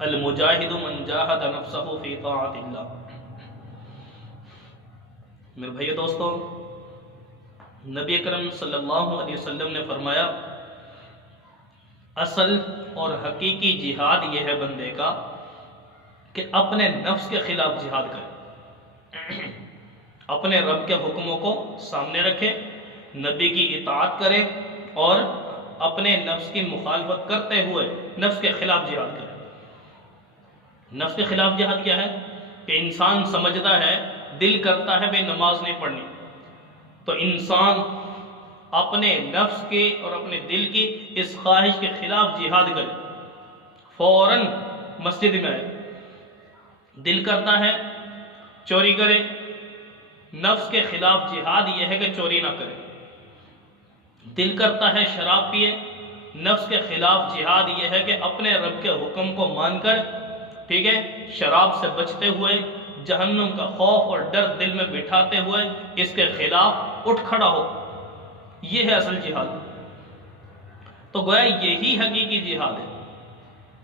المجاہد من جاہد نفسہ فی طاعت اللہ۔ میرے بھائی دوستو، نبی اکرم صلی اللہ علیہ وسلم نے فرمایا اصل اور حقیقی جہاد یہ ہے بندے کا کہ اپنے نفس کے خلاف جہاد کرے، اپنے رب کے حکموں کو سامنے رکھے، نبی کی اطاعت کرے اور اپنے نفس کی مخالفت کرتے ہوئے نفس کے خلاف جہاد کرے۔ نفس کے خلاف جہاد کیا ہے؟ کہ انسان سمجھتا ہے، دل کرتا ہے بھئی نماز نہیں پڑھنی، تو انسان اپنے نفس کے اور اپنے دل کی اس خواہش کے خلاف جہاد کرے، فوراً مسجد میں آئے۔ دل کرتا ہے چوری کرے، نفس کے خلاف جہاد یہ ہے کہ چوری نہ کرے۔ دل کرتا ہے شراب پیے، نفس کے خلاف جہاد یہ ہے کہ اپنے رب کے حکم کو مان کر، ٹھیک ہے، شراب سے بچتے ہوئے، جہنم کا خوف اور ڈر دل میں بٹھاتے ہوئے اس کے خلاف اٹھ کھڑا ہو۔ یہ ہے اصل جہاد۔ تو گویا یہی حقیقی جہاد ہے۔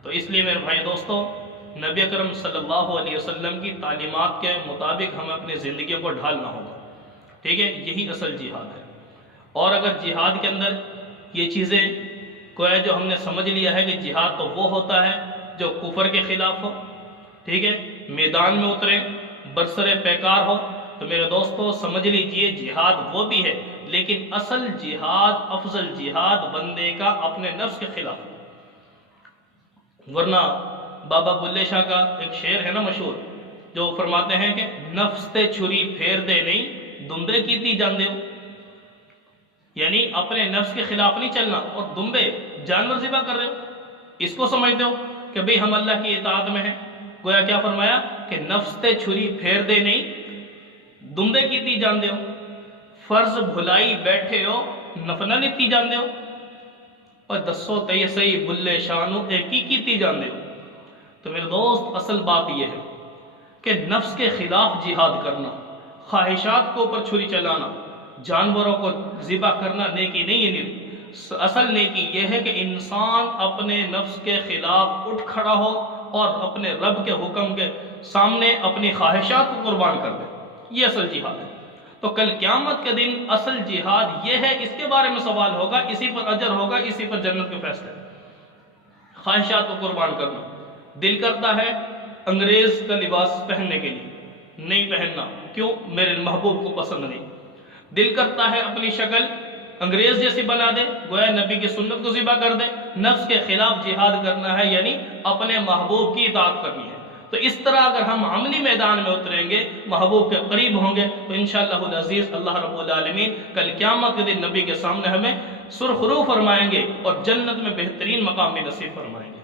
تو اس لیے میرے بھائی دوستو، نبی اکرم صلی اللہ علیہ وسلم کی تعلیمات کے مطابق ہمیں اپنی زندگیوں کو ڈھالنا ہوگا، ٹھیک ہے، یہی اصل جہاد ہے۔ اور اگر جہاد کے اندر یہ چیزیں گویا جو ہم نے سمجھ لیا ہے کہ جہاد تو وہ ہوتا ہے جو کفر کے خلاف ہو، ٹھیک ہے، میدان میں اترے، برسر پیکار ہو، تو میرے دوستو سمجھ لیجئے جہاد وہ بھی ہے، لیکن اصل جہاد، افضل جہاد بندے کا اپنے نفس کے خلاف۔ ورنہ بابا بلے شاہ کا ایک شعر ہے نا مشہور، جو فرماتے ہیں کہ نفس تے چھری پھیر دے نہیں، دمبے کیتی جان دیو۔ یعنی اپنے نفس کے خلاف نہیں چلنا اور دمبے جانور ذبح کر رہے ہو، اس کو سمجھتے ہو کہ بھئی ہم اللہ کی اطاعت میں ہیں۔ گویا کیا فرمایا کہ نفس تے چھری پھیر دے نہیں، دمبے کیتی جان دیو، فرض بھلائی بیٹھے ہو، نفل لیتی جان دیو، اور دسو تے سہی بلے شانو ایک ہی کیتی جان دیو۔ تو میرے دوست اصل بات یہ ہے کہ نفس کے خلاف جہاد کرنا، خواہشات کو اوپر چھری چلانا، جانوروں کو ذبح کرنا نیکی نہیں ہے۔ اصل نیکی یہ ہے کہ انسان اپنے نفس کے خلاف اٹھ کھڑا ہو اور اپنے رب کے حکم کے سامنے اپنی خواہشات کو قربان کر دے، یہ اصل جہاد ہے۔ تو کل قیامت کے دن اصل جہاد یہ ہے، اس کے بارے میں سوال ہوگا، اسی پر اجر ہوگا، اسی پر جنت کے فیصلے۔ خواہشات کو قربان کرنا، دل کرتا ہے انگریز کا لباس پہننے کے لیے، نہیں پہننا، کیوں؟ میرے محبوب کو پسند نہیں۔ دل کرتا ہے اپنی شکل انگریز جیسی بنا دے، گویا نبی کی سنت کو ذبح کر دے۔ نفس کے خلاف جہاد کرنا ہے، یعنی اپنے محبوب کی اطاعت کرنی ہے۔ تو اس طرح اگر ہم عملی میدان میں اتریں گے، محبوب کے قریب ہوں گے، تو انشاءاللہ العزیز اللہ رب العالمین کل قیامت کے دن نبی کے سامنے ہمیں سرخرو فرمائیں گے اور جنت میں بہترین مقام بھی نصیب فرمائیں گے۔